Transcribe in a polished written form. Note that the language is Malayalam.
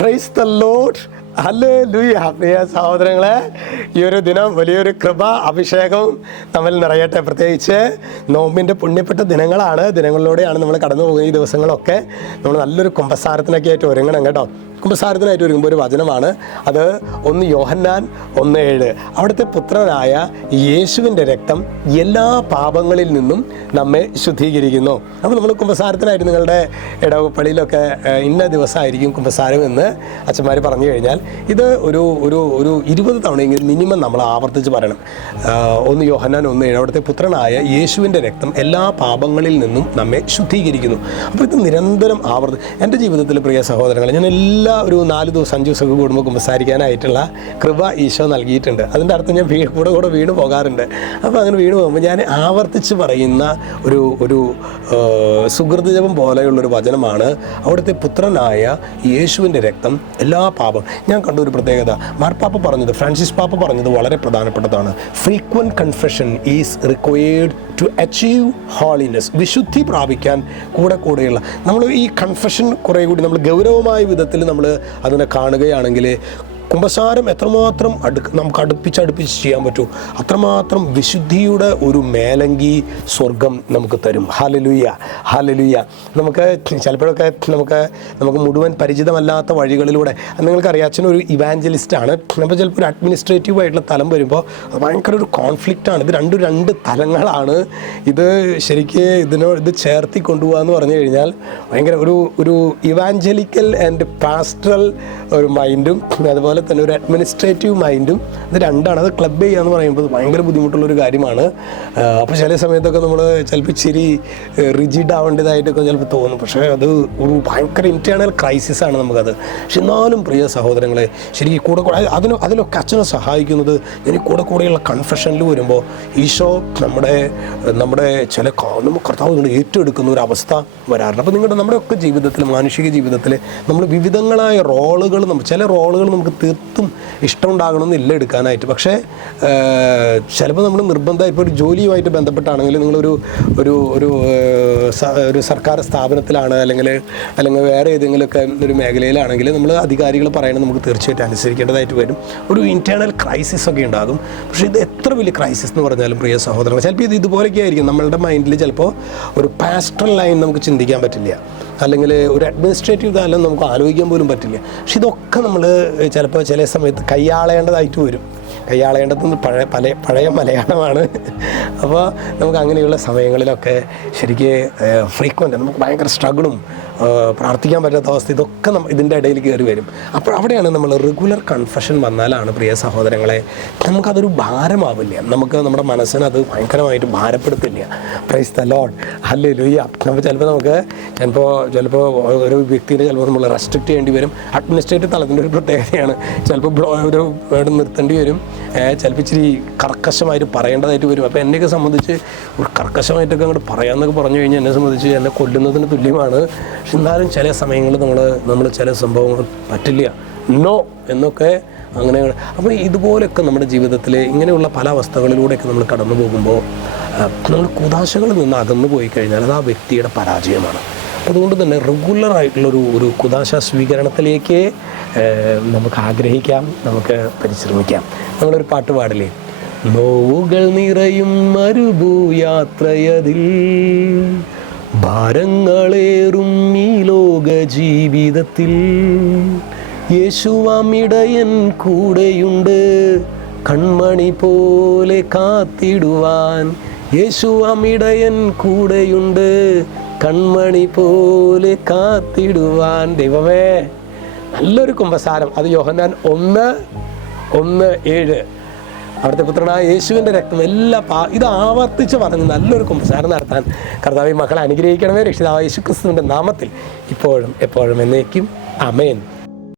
Price the lord. ഹല്ലേലൂയ. പ്രിയ സഹോദരങ്ങളെ, ഈ ഒരു ദിനം വലിയൊരു കൃപ അഭിഷേകവും നമ്മൾ നിറയട്ടെ. പ്രത്യേകിച്ച് നോമ്പിൻ്റെ പുണ്യപ്പെട്ട ദിനങ്ങളിലൂടെയാണ് നമ്മൾ കടന്നു പോകുന്ന ഈ ദിവസങ്ങളൊക്കെ നമ്മൾ നല്ലൊരു കുമ്പസാരത്തിനൊക്കെ ആയിട്ട് ഒരുങ്ങണം കേട്ടോ. കുമ്പസാരത്തിനായിട്ട് ഒരുങ്ങുമ്പോൾ ഒരു വചനമാണ് അത് 1 യോഹന്നാൻ 1:7. അവിടുത്തെ പുത്രനായ യേശുവിൻ്റെ രക്തം എല്ലാ പാപങ്ങളിൽ നിന്നും നമ്മെ ശുദ്ധീകരിക്കുന്നു. അപ്പോൾ നമ്മൾ കുമ്പസാരത്തിനായിട്ട് നിങ്ങളുടെ ഇടവപ്പള്ളിയിലൊക്കെ ഇന്ന ദിവസമായിരിക്കും കുമ്പസാരം എന്ന് അച്ഛന്മാർ പറഞ്ഞു കഴിഞ്ഞാൽ ഇത് ഒരു 20 തവണയെങ്കിലും മിനിമം നമ്മൾ ആവർത്തിച്ച് പറയണം. 1 യോഹന്നാൻ 1:7 അവിടുത്തെ പുത്രനായ യേശുവിൻ്റെ രക്തം എല്ലാ പാപങ്ങളിൽ നിന്നും നമ്മെ ശുദ്ധീകരിക്കുന്നു. അപ്പോൾ ഇത് നിരന്തരം എൻ്റെ ജീവിതത്തിൽ പ്രിയ സഹോദരങ്ങളെ, ഞാൻ ഒരു 4 ദിവസം 5 ദിവസമൊക്കെ കൂടുമ്പോൾ കുമ്പസാരിക്കാനായിട്ടുള്ള കൃപ ഈശോ നൽകിയിട്ടുണ്ട്. അതിൻ്റെ അർത്ഥം ഞാൻ കൂടെ വീണ് പോകാറുണ്ട്. അപ്പോൾ അങ്ങനെ വീണ് പോകുമ്പോൾ ഞാൻ ആവർത്തിച്ച് പറയുന്ന ഒരു സുഹൃത് ജപം പോലെയുള്ളൊരു വചനമാണ് അവിടുത്തെ പുത്രനായ യേശുവിൻ്റെ രക്തം എല്ലാ പാപം. ഞാൻ കണ്ട ഒരു പ്രത്യേകത ഫ്രാൻസിസ് പാപ്പ പറഞ്ഞത് വളരെ പ്രധാനപ്പെട്ടതാണ്. Frequent confession is required to achieve holiness. വിശുദ്ധി പ്രാപിക്കാൻ കൂടെയുള്ള നമ്മൾ ഈ കൺഫെഷൻ കുറേ കൂടി നമ്മൾ ഗൗരവമായ വിധത്തിൽ നമ്മൾ അതിനെ കാണുകയാണെങ്കിൽ കുമ്പസാരം എത്രമാത്രം നമുക്ക് അടുപ്പിച്ച് ചെയ്യാൻ പറ്റും, അത്രമാത്രം വിശുദ്ധിയുടെ ഒരു മേലങ്കി സ്വർഗം നമുക്ക് തരും. ഹല്ലേലൂയ. നമുക്ക് ചിലപ്പോഴൊക്കെ നമുക്ക് മുഴുവൻ പരിചിതമല്ലാത്ത വഴികളിലൂടെ, നിങ്ങൾക്കറിയാം അച്ഛൻ ഒരു ഇവാഞ്ചലിസ്റ്റാണ്. അപ്പോൾ ചിലപ്പോൾ ഒരു അഡ്മിനിസ്ട്രേറ്റീവായിട്ടുള്ള തലം വരുമ്പോൾ ഭയങ്കര ഒരു കോൺഫ്ലിക്റ്റാണ്. ഇത് രണ്ട് തലങ്ങളാണ്. ഇത് ശരിക്ക് ഇത് ചേർത്തി കൊണ്ടുപോകുക എന്ന് പറഞ്ഞു കഴിഞ്ഞാൽ ഭയങ്കര ഒരു ഇവാഞ്ചലിക്കൽ ആൻഡ് പാസ്റ്ററൽ ഒരു മൈൻഡും അതുപോലെ തന്നെ ഒരു അഡ്മിനിസ്ട്രേറ്റീവ് മൈൻഡും, ഇത് രണ്ടാണ്. അത് ക്ലബ് ചെയ്യുക എന്ന് പറയുമ്പോൾ ഭയങ്കര ബുദ്ധിമുട്ടുള്ളൊരു കാര്യമാണ്. അപ്പോൾ ചില സമയത്തൊക്കെ നമ്മൾ ചിലപ്പോൾ ഇച്ചിരി റിജിഡ് ആവേണ്ടതായിട്ടൊക്കെ ചിലപ്പോൾ തോന്നും. പക്ഷേ അത് ഒരു ഭയങ്കര ഇൻറ്റേർണൽ ക്രൈസിസാണ് നമുക്കത്. പക്ഷെ എന്നാലും പ്രിയ സഹോദരങ്ങളെ, ശരിക്കും അതിലൊക്കെ അച്ഛനെ സഹായിക്കുന്നത് ഞാൻ കൂടെയുള്ള കൺഫെഷനിൽ വരുമ്പോൾ ഈശോ നമ്മുടെ ചില കർത്താവ് ഏറ്റെടുക്കുന്ന ഒരു അവസ്ഥ വരാറുണ്ട്. അപ്പോൾ നമ്മുടെയൊക്കെ ജീവിതത്തിൽ, മാനുഷിക ജീവിതത്തിൽ നമ്മൾ വിവിധങ്ങളായ റോളുകൾ, ചില റോളുകൾ നമുക്ക് തീർത്തും ഇഷ്ടമുണ്ടാകണമെന്നില്ല എടുക്കാനായിട്ട്. പക്ഷേ ചിലപ്പോൾ നമ്മൾ നിർബന്ധമായി, ഇപ്പോൾ ഒരു ജോലിയുമായിട്ട് ബന്ധപ്പെട്ടാണെങ്കിൽ നിങ്ങളൊരു ഒരു സർക്കാർ സ്ഥാപനത്തിലാണ് അല്ലെങ്കിൽ വേറെ ഏതെങ്കിലുമൊക്കെ ഒരു മേഖലയിലാണെങ്കിൽ നമ്മൾ അധികാരികൾ പറയുന്നത് നമുക്ക് തീർച്ചയായിട്ടും അനുസരിക്കേണ്ടതായിട്ട് വരും. ഒരു ഇൻറ്റേർണൽ ക്രൈസിസ് ഒക്കെ ഉണ്ടാകും. പക്ഷേ ഇത് എത്ര വലിയ ക്രൈസിസ് എന്ന് പറഞ്ഞാലും പ്രിയ സഹോദരങ്ങൾ, ചിലപ്പോൾ ഇതുപോലെയൊക്കെ ആയിരിക്കും. നമ്മളുടെ മൈൻഡിൽ ചിലപ്പോൾ ഒരു പാസ്റ്ററൽ ലൈൻ നമുക്ക് ചിന്തിക്കാൻ പറ്റില്ല, അല്ലെങ്കിൽ ഒരു അഡ്മിനിസ്ട്രേറ്റീവ് തലം നമുക്ക് ആലോചിക്കാൻ പോലും പറ്റില്ല. പക്ഷെ ഇതൊക്കെ നമ്മൾ ചിലപ്പോൾ ചില സമയത്ത് കൈയാളേണ്ടതായിട്ട് വരും. കൈയാളേണ്ടതെന്ന് പഴയ മലയാളമാണ്. അപ്പോൾ നമുക്ക് അങ്ങനെയുള്ള സമയങ്ങളിലൊക്കെ ശരിക്ക് ഫ്രീക്വൻ്റ് നമുക്ക് ഭയങ്കര സ്ട്രഗിളും പ്രാർത്ഥിക്കാൻ പറ്റാത്ത അവസ്ഥ, ഇതൊക്കെ ഇതിൻ്റെ ഇടയിൽ കയറി വരും. അപ്പോൾ അവിടെയാണ് നമ്മൾ റെഗുലർ കൺഫെഷൻ വന്നാലാണ് പ്രിയ സഹോദരങ്ങളെ നമുക്കതൊരു ഭാരമാവില്ല. നമ്മുടെ മനസ്സിന് അത് ഭയങ്കരമായിട്ട് ഭാരപ്പെടുത്തില്ല. Praise the lord. ഹല്ലേലൂയ. അപ്പോൾ ചിലപ്പോൾ ഒരു വ്യക്തിനെ നമ്മൾ റെസ്ട്രിക്റ്റ് ചെയ്യേണ്ടി വരും. അഡ്മിനിസ്ട്രേറ്റീവ് തലത്തിൻ്റെ ഒരു പ്രത്യേകതയാണ്. ചിലപ്പോൾ ഇവിടെ നിർത്തേണ്ടി വരും. ചിലപ്പോൾ ഇച്ചിരി കർക്കശമായിട്ട് പറയേണ്ടതായിട്ട് വരും. അപ്പോൾ എന്നെയൊക്കെ സംബന്ധിച്ച് ഒരു കർക്കശമായിട്ടൊക്കെ അങ്ങോട്ട് പറയാമെന്നൊക്കെ പറഞ്ഞു കഴിഞ്ഞാൽ എന്നെ സംബന്ധിച്ച് എന്നെ കൊല്ലുന്നതിന് തുല്യമാണ്. പക്ഷെ എന്നാലും ചില സമയങ്ങളിൽ നമ്മൾ ചില സംഭവങ്ങൾ പറ്റില്ല, നോ എന്നൊക്കെ അങ്ങനെ. അപ്പോൾ ഇതുപോലെയൊക്കെ നമ്മുടെ ജീവിതത്തിൽ ഇങ്ങനെയുള്ള പല അവസ്ഥകളിലൂടെയൊക്കെ നമ്മൾ കടന്നു പോകുമ്പോൾ നമ്മൾ കുദാശകളിൽ നിന്ന് അകന്നു പോയി കഴിഞ്ഞാൽ അത് ആ വ്യക്തിയുടെ പരാജയമാണ്. അതുകൊണ്ട് തന്നെ റെഗുലറായിട്ടുള്ളൊരു കുദാശ സ്വീകരണത്തിലേക്ക് നമുക്ക് ആഗ്രഹിക്കാം, നമുക്ക് പരിശ്രമിക്കാം. നമ്മളൊരു പാട്ട് പാടില്ലേ? നോവുകൾ നിറയും മരുഭൂയാത്രയതിൽ ഭാരങ്ങളേറും ഈ ലോക ജീവിതത്തിൽ യേശുവാം ഇടയൻ കൂടെയുണ്ട് കൺമണി പോലെ കാത്തിടുവാൻ. യേശുവാം ഇടയൻ കൂടെയുണ്ട് കൺമണി പോലെ കാത്തിടുവാൻ. ദൈവമേ, നല്ലൊരു കുമ്പസാരം. അത് യോഹന്നാൻ 1:7 അവിടുത്തെ പുത്രനായ യേശുവിൻ്റെ രക്തം ഇത് ആവർത്തിച്ച് പറഞ്ഞ് നല്ലൊരു കുമ്പസാരം നടത്താൻ കർത്താവേ മക്കളെ അനുഗ്രഹിക്കണമേ. രക്ഷിതാവായ യേശുക്രിസ്തുവിൻ്റെ നാമത്തിൽ ഇപ്പോഴും എപ്പോഴും എന്നേക്കും ആമേൻ.